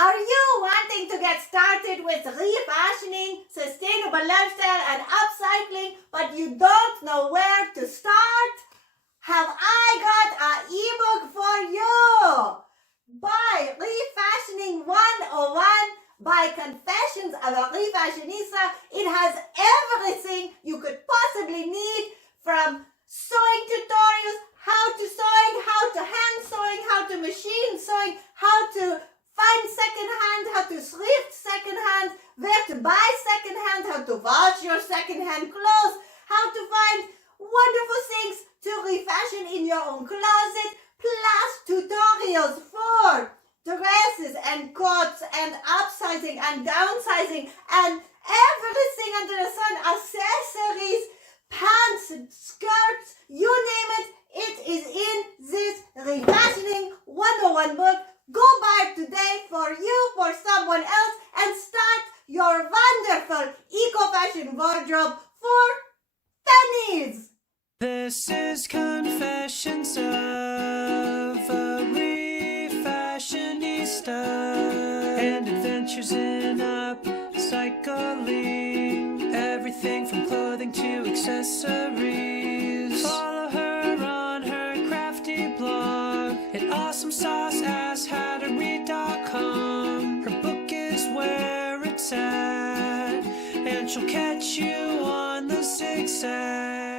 Are you wanting to get started with refashioning, sustainable lifestyle and upcycling, but you don't know where to start? Have I got an ebook for you? By Refashioning 101 by Confessions of a Refashionista. It has everything you could possibly need, from sewing tutorials, how to hand sewing, how to machine sewing, how to find secondhand, how to thrift secondhand, where to buy secondhand, how to wash your secondhand clothes, how to find wonderful things to refashion in your own closet, plus tutorials for dresses and coats and upsizing and downsizing and everything under the sun, accessories, pants, skirts, you name it. It is in this Refashioning 101 book. Go buy it today for you, for someone else, and start your wonderful eco-fashion wardrobe for pennies. This is Confessions of a Refashionista and adventures in upcycling. Everything from clothing to accessories. Follow her on her crafty blog at awesomesauceasshattery.com. Her book is where it's at, and she'll catch you on the zigzag.